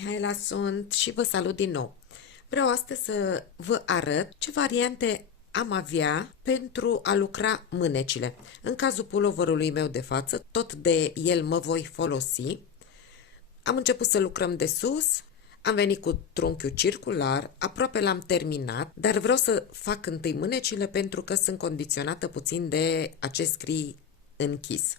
Mihaela sunt și vă salut din nou. Vreau astăzi să vă arăt ce variante am avea pentru a lucra mânecile. În cazul puloverului meu de față, tot de el mă voi folosi. Am început să lucrăm de sus, am venit cu trunchiul circular, aproape l-am terminat, dar vreau să fac întâi mânecile pentru că sunt condiționată puțin de acest gri închis.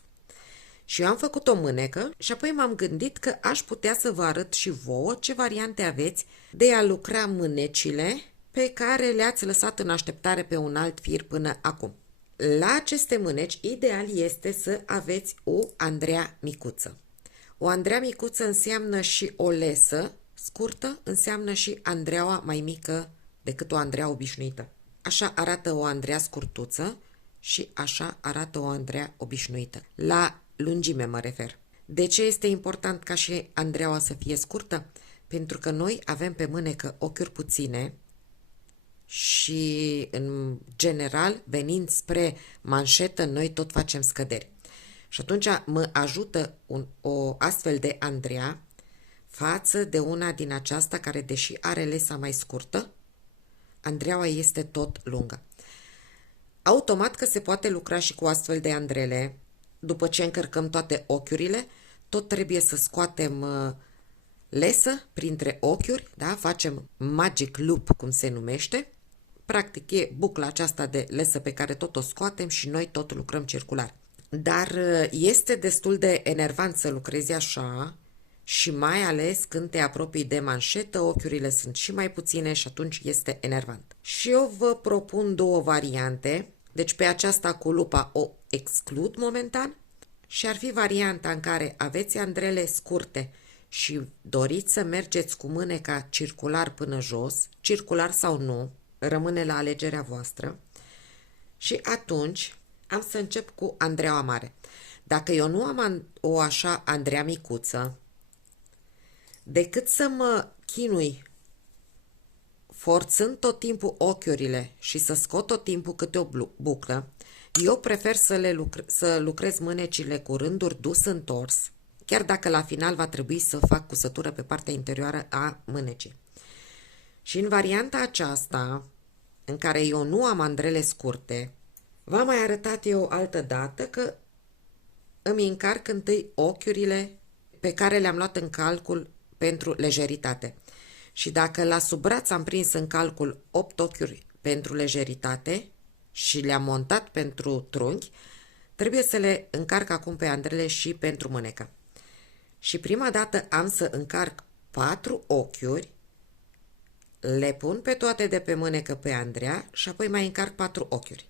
Și eu am făcut o mânecă și apoi m-am gândit că aș putea să vă arăt și vouă ce variante aveți de a lucra mânecile pe care le-ați lăsat în așteptare pe un alt fir până acum. La aceste mâneci, ideal este să aveți o Andreea micuță. O Andreea micuță înseamnă și o lesă scurtă, înseamnă și Andreaua mai mică decât o Andreea obișnuită. Așa arată o Andreea scurtuță și așa arată o Andreea obișnuită. La lungime mă refer. De ce este important ca și Andreaua să fie scurtă? Pentru că noi avem pe mânecă ochiuri puține și, în general, venind spre manșetă, noi tot facem scăderi. Și atunci mă ajută o astfel de Andreea față de una din aceasta care, deși are lesa mai scurtă, Andreaua este tot lungă. Automat că se poate lucra și cu astfel de andrele. După ce încărcăm toate ochiurile, tot trebuie să scoatem lesă printre ochiuri, da? Facem magic loop, cum se numește. Practic e bucla aceasta de lesă pe care tot o scoatem și noi tot lucrăm circular. Dar este destul de enervant să lucrezi așa și mai ales când te apropii de manșetă, ochiurile sunt și mai puține și atunci este enervant. Și eu vă propun două variante. Deci pe aceasta cu lupa o exclud momentan și ar fi varianta în care aveți andrele scurte și doriți să mergeți cu mâneca circular până jos, circular sau nu, rămâne la alegerea voastră. Și atunci am să încep cu Andreaua mare. Dacă eu nu am o așa Andreea micuță, decât să mă chinui forțând tot timpul ochiurile și să scot tot timpul câte o buclă, eu prefer să lucrez mânecile cu rânduri dus-întors, chiar dacă la final va trebui să fac cusătură pe partea interioară a mânecii. Și în varianta aceasta, în care eu nu am andrele scurte, v-am mai arătat eu altă dată că îmi încarc întâi ochiurile pe care le-am luat în calcul pentru lejeritate. Și dacă la sub braț am prins în calcul 8 ochiuri pentru lejeritate și le-am montat pentru trunchi, trebuie să le încarc acum pe andrele și pentru mânecă. Și prima dată am să încarc 4 ochiuri, le pun pe toate de pe mânecă pe Andreea și apoi mai încarc 4 ochiuri.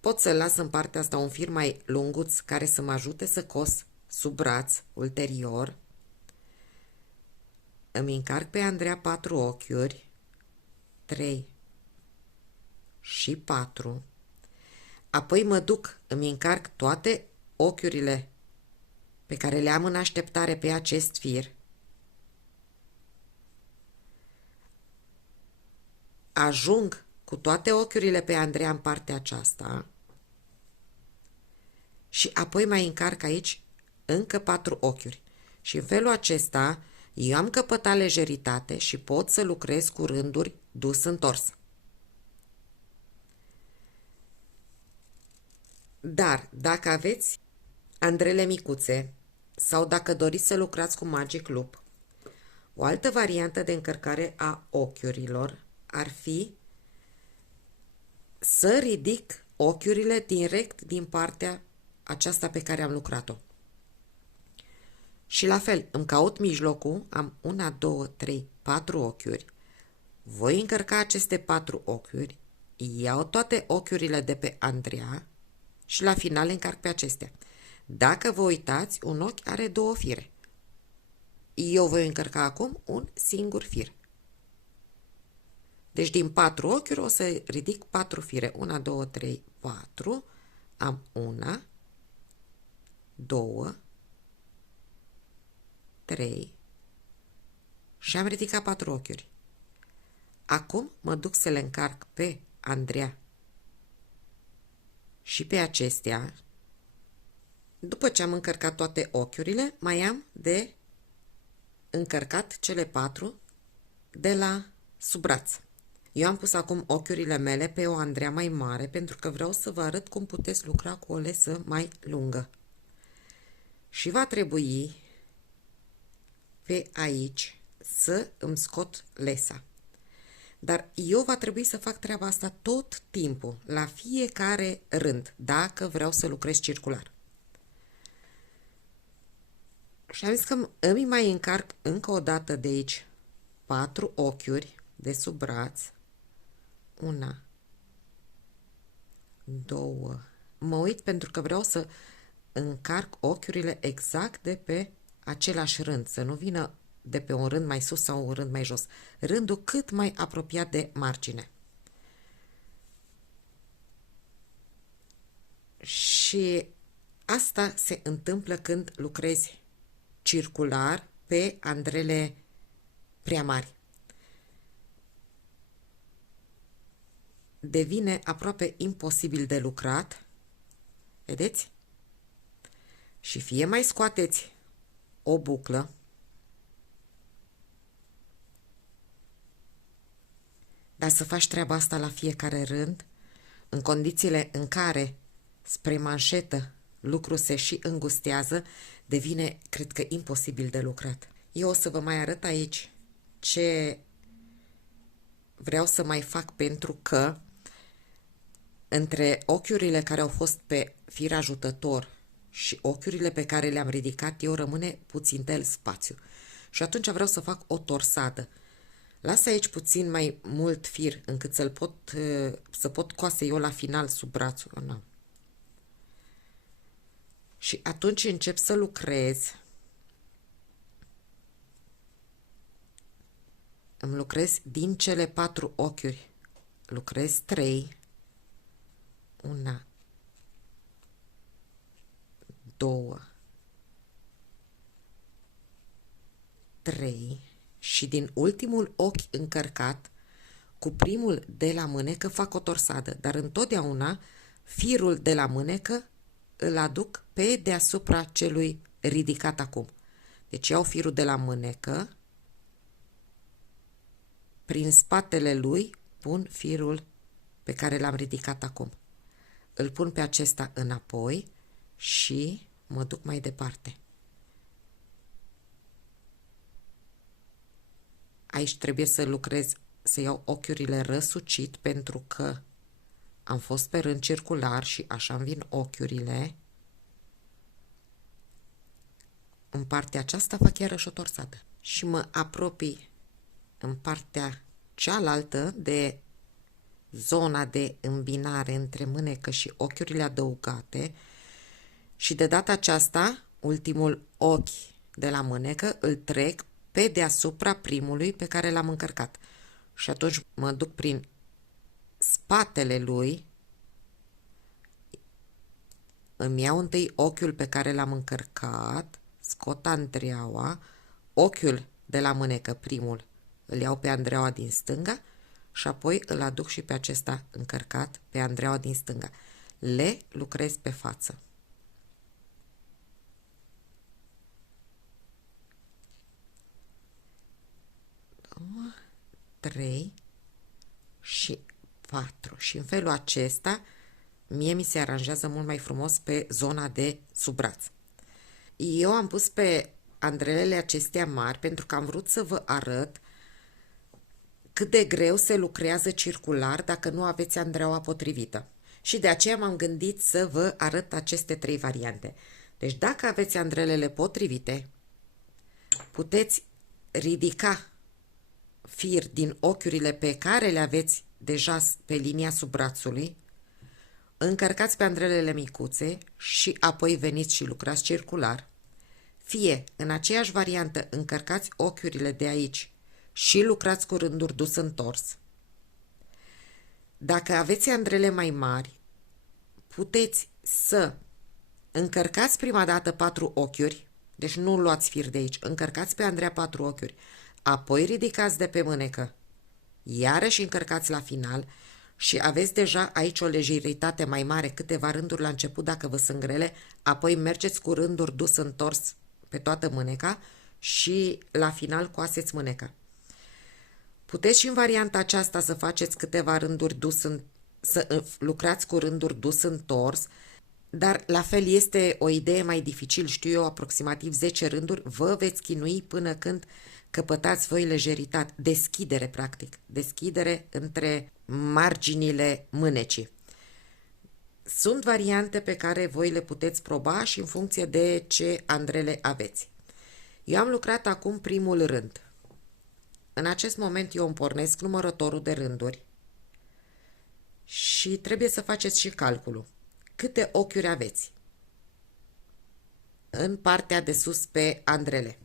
Pot să las în partea asta un fir mai lunguț care să mă ajute să cos sub braț ulterior. Îmi încarc pe Andreea 4 ochiuri, 3 și 4. Apoi mă duc, îmi încarc toate ochiurile pe care le am în așteptare pe acest fir. Ajung cu toate ochiurile pe Andreea în partea aceasta și apoi mai încarc aici încă 4 ochiuri. Și în felul acesta eu am căpătat lejeritate și pot să lucrez cu rânduri dus-întors. Dar dacă aveți andrele micuțe sau dacă doriți să lucrați cu Magic Loop, o altă variantă de încărcare a ochiurilor ar fi să ridic ochiurile direct din partea aceasta pe care am lucrat-o. Și la fel, îmi caut mijlocul, am 1, 2, 3, 4 ochiuri, voi încărca aceste 4 ochiuri, iau toate ochiurile de pe Andreea și la final le încarc pe acestea. Dacă vă uitați, un ochi are 2 fire. Eu voi încărca acum un singur fir. Deci din 4 ochiuri o să ridic 4 fire. 1, 2, 3, 4. Am 1, 2, 3 și am ridicat 4 ochiuri. Acum mă duc să le încarc pe Andreea și pe acestea După ce am încărcat toate ochiurile, mai am de încărcat cele 4 de la sub braț. Eu am pus acum ochiurile mele pe o Andrea mai mare pentru că vreau să vă arăt cum puteți lucra cu o lesă mai lungă. Și va trebui pe aici să îmi scot lesa. Dar eu va trebui să fac treaba asta tot timpul, la fiecare rând, dacă vreau să lucrez circular. Și am zis că îmi mai încarc încă o dată de aici 4 ochiuri de sub braț. 1, 2. Mă uit pentru că vreau să încarc ochiurile exact de pe același rând, să nu vină de pe un rând mai sus sau un rând mai jos. Rândul cât mai apropiat de margine. Și asta se întâmplă când lucrezi circular pe andrele prea mari. Devine aproape imposibil de lucrat. Vedeți? Și fie mai scoateți o buclă, dar să faci treaba asta la fiecare rând, în condițiile în care spre manșetă lucrul se și îngustează, devine, cred că, imposibil de lucrat. Eu o să vă mai arăt aici ce vreau să mai fac, pentru că între ochiurile care au fost pe fir ajutător și ochiurile pe care le-am ridicat eu rămâne puțintel spațiu. Și atunci vreau să fac o torsadă. Las aici puțin mai mult fir încât să pot coase eu la final sub brațul. Nu. Și atunci încep să lucrez. Îmi lucrez din cele 4 ochiuri. Lucrez 3. 1, 2, 3 și din ultimul ochi încărcat, cu primul de la mânecă fac o torsadă, dar întotdeauna firul de la mânecă îl aduc pe deasupra celui ridicat acum. Deci iau firul de la mânecă, prin spatele lui pun firul pe care l-am ridicat acum. Îl pun pe acesta înapoi și mă duc mai departe. Aici trebuie să lucrez, să iau ochiurile răsucit pentru că am fost pe rând circular și așa îmi vin ochiurile. În partea aceasta fac iarăși o torsadă și mă apropii în partea cealaltă de zona de îmbinare între mânecă și ochiurile adăugate și de data aceasta ultimul ochi de la mânecă îl trec pe deasupra primului pe care l-am încărcat și atunci mă duc prin spatele lui, îmi iau întâi ochiul pe care l-am încărcat, scot andreaua, ochiul de la mânecă, primul, îl iau pe andreaua din stânga și apoi îl aduc și pe acesta încărcat pe andreaua din stânga. Le lucrez pe față. 3 și 4. Și în felul acesta mie mi se aranjează mult mai frumos pe zona de sub braț. Eu am pus pe andrelele acestea mari pentru că am vrut să vă arăt cât de greu se lucrează circular dacă nu aveți andreaua potrivită. Și de aceea m-am gândit să vă arăt aceste 3 variante. Deci dacă aveți andrelele potrivite, puteți ridica fir din ochiurile pe care le aveți deja pe linia sub brațului, încărcați pe andrelele micuțe și apoi veniți și lucrați circular. Fie în aceeași variantă încărcați ochiurile de aici și lucrați cu rânduri dus întors. Dacă aveți andrele mai mari, puteți să încărcați prima dată 4 ochiuri, deci nu luați fir de aici, încărcați pe andrea 4 ochiuri, apoi ridicați de pe mânecă, iarăși încărcați la final și aveți deja aici o lejeritate mai mare, câteva rânduri la început dacă vă sunt grele, apoi mergeți cu rânduri dus întors pe toată mâneca și la final coaseți mâneca. Puteți și în varianta aceasta să faceți câteva rânduri să lucrați cu rânduri dus întors, dar la fel este o idee mai dificil, știu eu, aproximativ 10 rânduri, vă veți chinui până când căpătați voi lejeritate, deschidere practic, deschidere între marginile mânecii. Sunt variante pe care voi le puteți proba și în funcție de ce andrele aveți. Eu am lucrat acum primul rând. În acest moment eu îmi pornesc numărătorul de rânduri și trebuie să faceți și calculul. Câte ochiuri aveți în partea de sus pe andrele?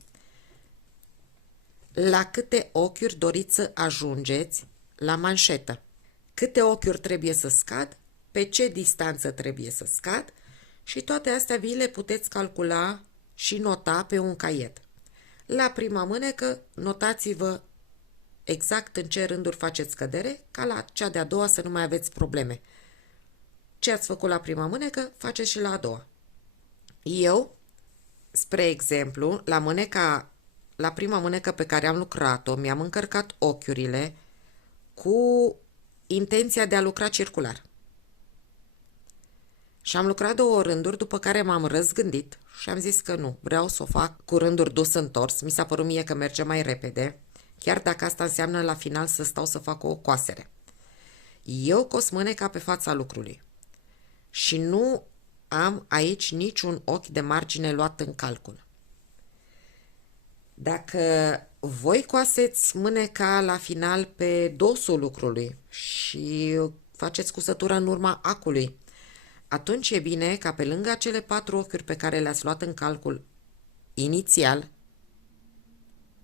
La câte ochiuri doriți să ajungeți la manșetă? Câte ochiuri trebuie să scad? Pe ce distanță trebuie să scad? Și toate astea vi le puteți calcula și nota pe un caiet. La prima mânecă notați-vă exact în ce rânduri faceți scădere, ca la cea de-a doua să nu mai aveți probleme. Ce ați făcut la prima mânecă, faceți și la a doua. Eu, spre exemplu, la prima mânecă pe care am lucrat-o, mi-am încărcat ochiurile cu intenția de a lucra circular. Și am lucrat 2 rânduri, după care m-am răzgândit și am zis că nu, vreau să o fac cu rânduri dus întors. Mi s-a părut mie că merge mai repede, chiar dacă asta înseamnă la final să stau să fac o coasere. Eu cos mâneca pe fața lucrului și nu am aici niciun ochi de margine luat în calcul. Dacă voi coaseți mâneca la final pe dosul lucrului și faceți cusătura în urma acului, atunci e bine ca pe lângă cele 4 ochiuri pe care le-ați luat în calcul inițial,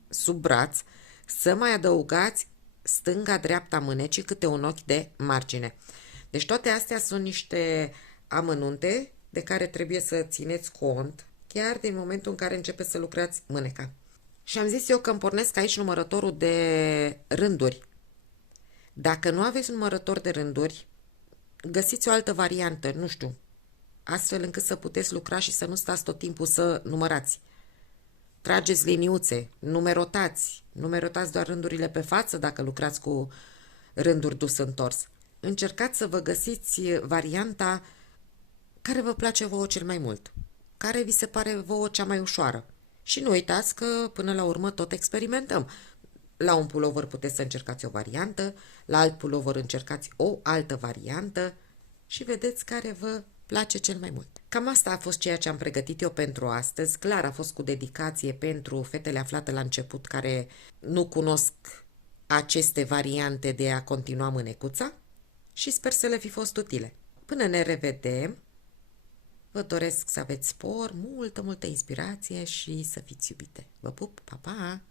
sub braț, să mai adăugați stânga-dreapta mânecii câte un ochi de margine. Deci toate astea sunt niște amănunte de care trebuie să țineți cont chiar din momentul în care începeți să lucrați mâneca. Și am zis eu că îmi pornesc aici numărătorul de rânduri. Dacă nu aveți numărător de rânduri, găsiți o altă variantă, nu știu, astfel încât să puteți lucra și să nu stați tot timpul să numărați. Trageți liniuțe, numerotați doar rândurile pe față dacă lucrați cu rânduri dus întors. Încercați să vă găsiți varianta care vă place vouă cel mai mult, care vi se pare vouă cea mai ușoară. Și nu uitați că până la urmă tot experimentăm. La un pulover puteți să încercați o variantă, la alt pulover încercați o altă variantă și vedeți care vă place cel mai mult. Cam asta a fost ceea ce am pregătit eu pentru astăzi. Clar, a fost cu dedicație pentru fetele aflate la început care nu cunosc aceste variante de a continua mânecuța și sper să le fi fost utile. Până ne revedem, vă doresc să aveți spor, multă inspirație și să fiți iubite. Vă pup, pa, pa!